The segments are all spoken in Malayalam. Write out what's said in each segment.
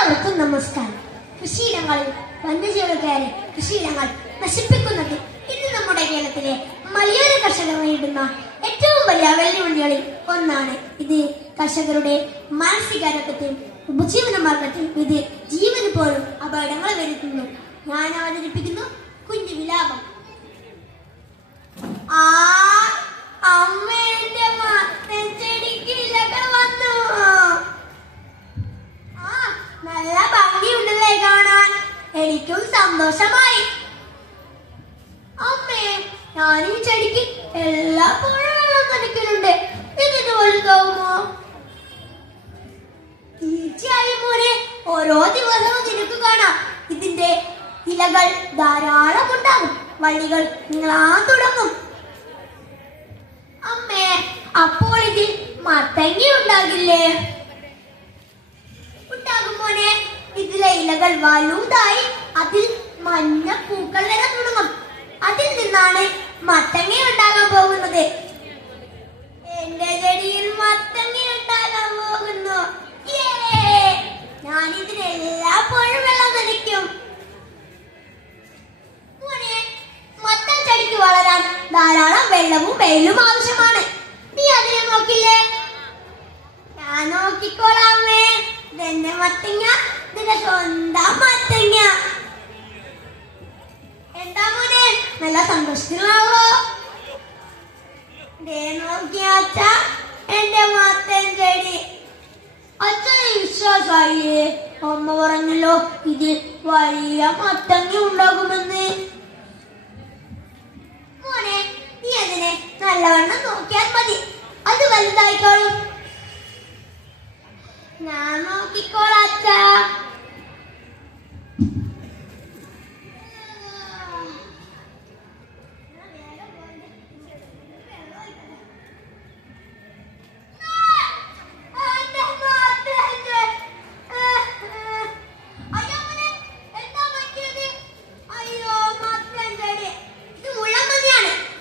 എല്ലാവർക്കും നമസ്കാരം. കൃഷിയിടങ്ങളിൽ വന്യജീവികൾ കയറി കൃഷിയിടങ്ങൾ നശിപ്പിക്കുന്നത് ഇന്ന് നമ്മുടെ കേരളത്തിലെ മലയോര കർഷകർ നേരിടുന്ന ഏറ്റവും വലിയ വെല്ലുവിളികളിൽ ഒന്നാണ്. ഇത് കർഷകരുടെ മാനസികാരോഗ്യത്തെയും ഉപജീവന മാർഗത്തെയും ഇത് ജീവന് പോലും അപകടങ്ങൾ വരുത്തുന്നു. ഞാൻ അവതരിപ്പിക്കുന്നു കുഞ്ഞു വിലാപം. നല്ല ഭംഗിയുണ്ടല്ലേ കാണാൻ, എനിക്കും സന്തോഷമായി. അമ്മേ, ഞാൻ ഈ ചെടിക്ക് എല്ലാ വെള്ളം നനയ്ക്കുന്നുണ്ട്, ഇതിന് വലുതാവുമോ? തീർച്ചയായും മോനെ, ഓരോ ദിവസവും നിനക്ക് കാണാം ഇതിന്റെ ഇലകൾ ധാരാളം ഉണ്ടാകും, വള്ളികൾ നീളാൻ തുടങ്ങും. അമ്മേ, അപ്പോൾ ഇതിൽ മത്തങ്ങ ഉണ്ടാകില്ലേ? ഉണ്ടാകും മോനെ. ഇതിലെ ഇലകൾ വലുതായി അതിൽ മഞ്ഞ പൂക്കൾ വരാൻ തുടങ്ങും. അതിൽ നിന്നാണ് മത്തങ്ങ ഉണ്ടാകാൻ പോകുന്നത്. എന്റെ ചെടിയിൽ മത്തങ്ങ ഉണ്ടാകാൻ പോകുന്നു. ഞാൻ ഇതിനെല്ലാപ്പോഴും വെള്ളം നനയ്ക്കും. മോനെ, മത്തൻ ചെടിക്ക് വളരാൻ ധാരാളം വെള്ളവും വെയിലും ആവശ്യമാണ്. നീ അതിനെ നോക്കില്ലേ? ഞാൻ നോക്കിക്കോളാമേ. ഇതെന്റെ മത്തങ്ങ, ഇതിന്റെ സ്വന്തം മത്തങ്ങ. എന്താ മോനെ, നല്ല സന്തോഷത്തിലാവോ? നോക്കിയാച്ച എന്റെ മത്തൻ ചെടി. അച്ഛനെ വിശ്വാസായില്ലേ? അമ്മ പറഞ്ഞല്ലോ ഇത് വലിയ മത്തങ്ങ ഉണ്ടാകുമെന്ന്. മോനെ, നീ അതിനെ നല്ലവണ്ണം നോക്കിയാൽ മതി, അത് വലുതായിക്കോളും. ഞാൻ നോക്കിക്കോളാം അച്ഛാ.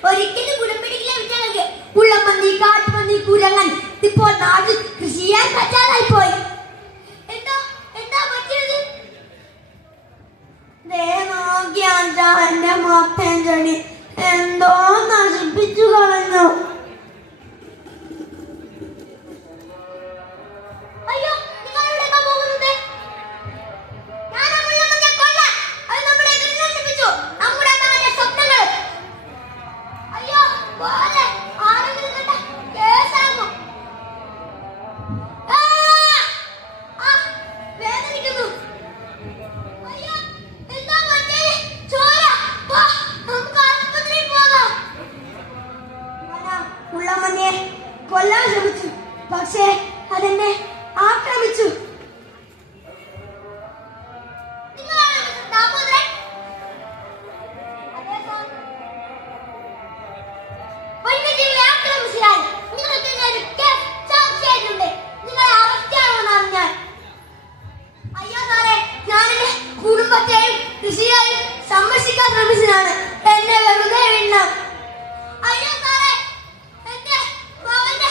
ഒരിക്കലും ഗുണപിടിക്കില്ല വിറ്റാണെങ്കിൽ ഉള്ളമന്തി, കാട്ടുമന്തി, കുരങ്ങൻ ഇപ്പോൾ നാട്ടിൽ കൃഷി ചെയ്യാൻ പറ്റാതായി പോയി. എന്താ പറ്റിയത്? എന്റെ മത്തൻ ചെടി എന്തോ നശിപ്പിച്ചു കളഞ്ഞു. അയ്യോ, നിങ്ങൾ എവിടേക്കാ പോകുന്നത്? ഞാൻ മുള്ളമന്തിയെ കൊല്ലാൻ. അത് നമ്മളെ എങ്ങനെ നശിപ്പിച്ചു? നമ്മുടെ സ്വപ്നങ്ങൾ. അയ്യോ, പോലെ ആരെങ്കിലും കണ്ട കേസാകും. വേദനിക്കുന്നു. അയ്യോ, എന്താ പറ്റേ? ചോര. നമുക്ക് ആശുപത്രിയിൽ പോകാം. ഉള്ളമന്തിയെ കൊല്ലാൻ ശ്രമിച്ചു, പക്ഷേ അതെന്നെ ആക്രമിച്ചു. കുടുംബത്തെയും കൃഷിയെയും സംരക്ഷിക്കാൻ ശ്രമിച്ചതാണ്. എന്നെ വെറുതെ വിട. അയ്യോ സാറേ, എന്റെ മകന്റെ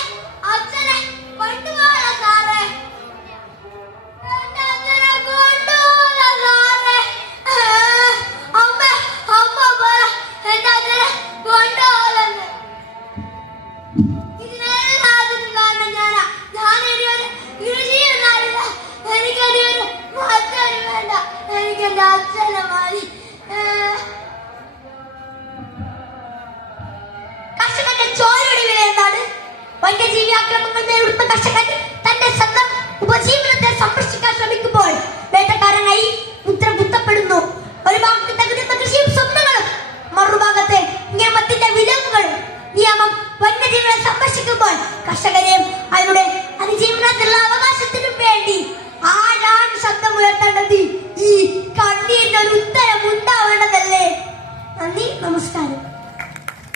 അച്ഛനെ കൊണ്ടുപോകണം സാറേ. എന്റെ അച്ഛനെ കൊണ്ടുപോകണം സാറേ. അമ്മ പറ, എന്റെ അച്ഛനെ കൊണ്ടുപോകലെന്ന്. ഇതിനെല്ലാത്തിനും കാരണം ഞാനാ. ഞാനൊരു കൃഷിയൊന്നറിയില്ല. എനിക്കൊരു മത്തന് വേണ്ട, എനിക്ക് എന്റെ അച്ഛനെ മതി. കർഷകന്റെ ചോരയുടെ വില എന്താണ്? വന്യജീവി ആക്രമണങ്ങൾ നേരിടുന്ന കർഷകൻ തന്റെ സ്വന്തം ഉപജീവനത്തെ സംരക്ഷിക്കാൻ